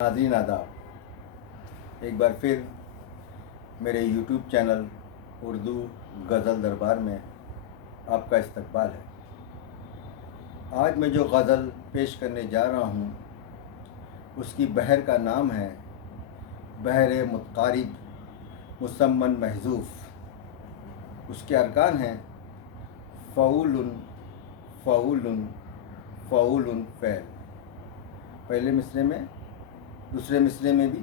नाज़रीन आदाब, एक बार फिर मेरे यूट्यूब चैनल उर्दू गज़ल दरबार में आपका इस्तकबाल है। आज मैं जो गज़ल पेश करने जा रहा हूँ उसकी बहर का नाम है बहर मुतक़ारिब मुसम्मन महज़ूफ़। उसके अरकान हैं फ़ऊलुन फ़ऊलुन फ़ऊलुन फ़ैल। पहले मिसरे में, दूसरे मिसरे में भी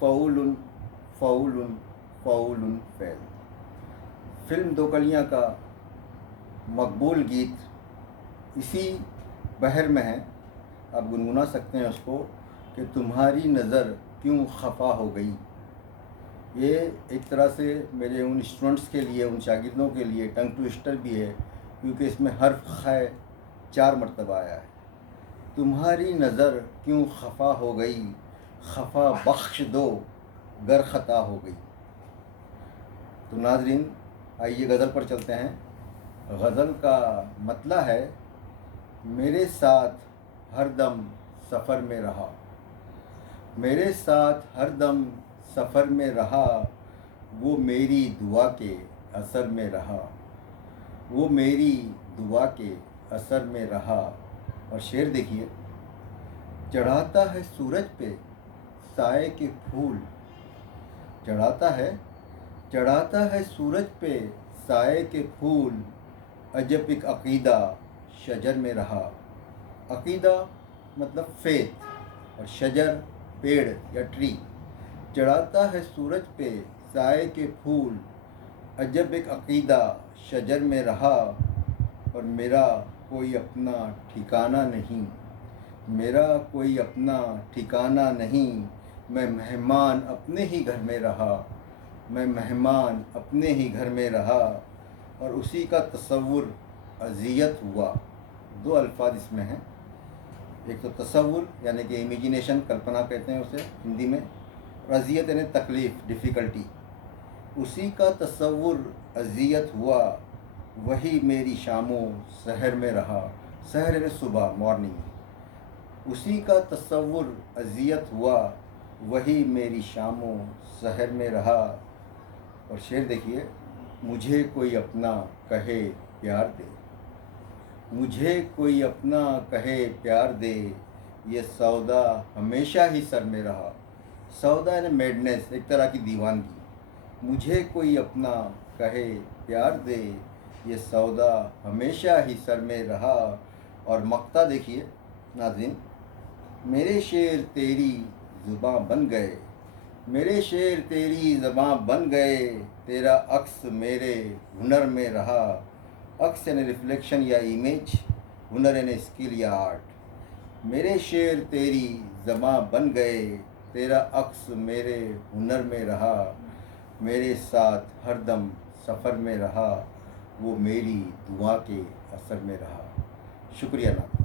फ़ऊलुन फ़ऊलुन फ़ऊलुन फ़ैल। फ़िल्म दो कलियाँ का मकबूल गीत इसी बहर में है। आप गुनगुना सकते हैं उसको कि तुम्हारी नज़र क्यों खफा हो गई। ये एक तरह से मेरे उन स्टूडेंट्स के लिए, उन शागिर्दों के लिए टंग ट्विस्टर भी है, क्योंकि इसमें हर्फ ख़ै 4 मरतबा आया है। तुम्हारी नज़र क्यों खफा हो गई, खफा बख्श दो गर ख़ता हो गई। तो नाज़रीन, आइए गज़ल पर चलते हैं। गज़ल का मतला है मेरे साथ हरदम सफ़र में रहा, मेरे साथ हरदम सफ़र में रहा, वो मेरी दुआ के असर में रहा, वो मेरी दुआ के असर में रहा। और शेर देखिए, चढ़ाता है सूरज पे साए के फूल, चढ़ाता है सूरज पे साए के फूल, अजब एक अक़ीदा शजर में रहा। अक़ीदा मतलब फेथ और शजर पेड़ या ट्री। चढ़ाता है सूरज पे साए के फूल, अजब एक अक़ीदा शजर में रहा। और मेरा कोई अपना ठिकाना नहीं, मेरा कोई अपना ठिकाना नहीं, मैं मेहमान अपने ही घर में रहा, मैं मेहमान अपने ही घर में रहा। और उसी का तसव्वुर अज़ियत हुआ। 2 अल्फाज इसमें हैं, एक तो तसव्वुर यानी कि इमेजिनेशन, कल्पना कहते हैं उसे हिंदी में, और अज़ियत यानी तकलीफ़, डिफ़िकल्टी। उसी का तसव्वुर अज़ियत हुआ, वही मेरी शामों सहर में रहा। सहर यानी सुबह, मॉर्निंग। उसी का तसव्वुर अज़ियत हुआ, वही मेरी शामों सहर में रहा। और शेर देखिए, मुझे कोई अपना कहे प्यार दे, मुझे कोई अपना कहे प्यार दे, ये सौदा हमेशा ही सर में रहा। सौदा यानी मैडनेस, एक तरह की दीवानगी। मुझे कोई अपना कहे प्यार दे, ये सौदा हमेशा ही सर में रहा। और मक्ता देखिए नाज़रीन, मेरे शेर तेरी ज़ुबां बन गए, मेरे शेर तेरी ज़ुबां बन गए, तेरा अक्स मेरे हुनर में रहा। अक्स यानी रिफ्लेक्शन या इमेज, हुनर यानी स्किल या आर्ट। मेरे शेर तेरी ज़ुबां बन गए, तेरा अक्स मेरे हुनर में रहा, मेरे साथ हरदम सफ़र में रहा, वो मेरी दुआ के असर में रहा। शुक्रिया नाज़रीन।